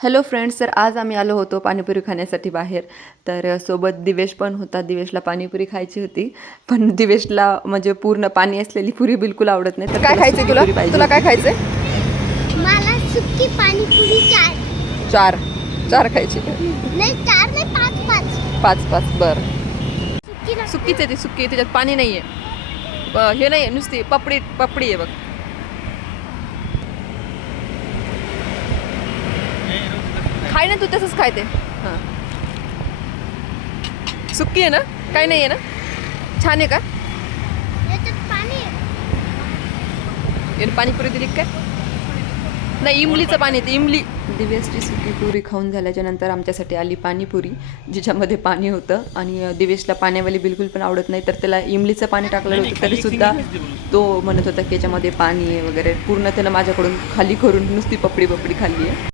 Hello friends, तर आज आम्ही आलो होतो पाणीपुरी खाण्यासाठी बाहेर. तर सोबत दिवेश पण होता. दिवेशला पाणीपुरी खायची होती, पण दिवेशला म्हणजे पूर्ण पाणी असलेली पुरी बिलकुल आवडत नाही. तर काय खायचंय तुला? तुला काय खायचंय? मला सुकी पाणीपुरी चार खायची. नाही 4 नाही 5. पाच बर. सुकी सुकीच आहे ती, सुकी आहे, त्याच्यात पाणी नाहीये. हे नाहीये, नुसती पपडी आहे बघ. खाय ना तू, तसंच खाय ते. हां, सुक्की आहे ना, काही नाहीये ना. छान आहे का? याच्यात पाणी याने पाणीपुरी दिली काय? नाही, इमलीचं पाणी ते, इमली. दिवेशची सुकी पुरी खाऊन झाल्याच्या नंतर आमच्यासाठी आली पाणीपुरी, जिच्यामध्ये पाणी होतं. आणि दिवेशला पाण्यावाली बिलकुल पण आवडत नाही, तर त्याला इमलीचं पाणी टाकलेलं होतं तरीसुद्धा तो म्हणत होता की याच्यामध्ये पाणी आहे वगैरे. पूर्ण त्यानं माझ्याकडून खाली करून नुसती पपडी खाल्ली आहे.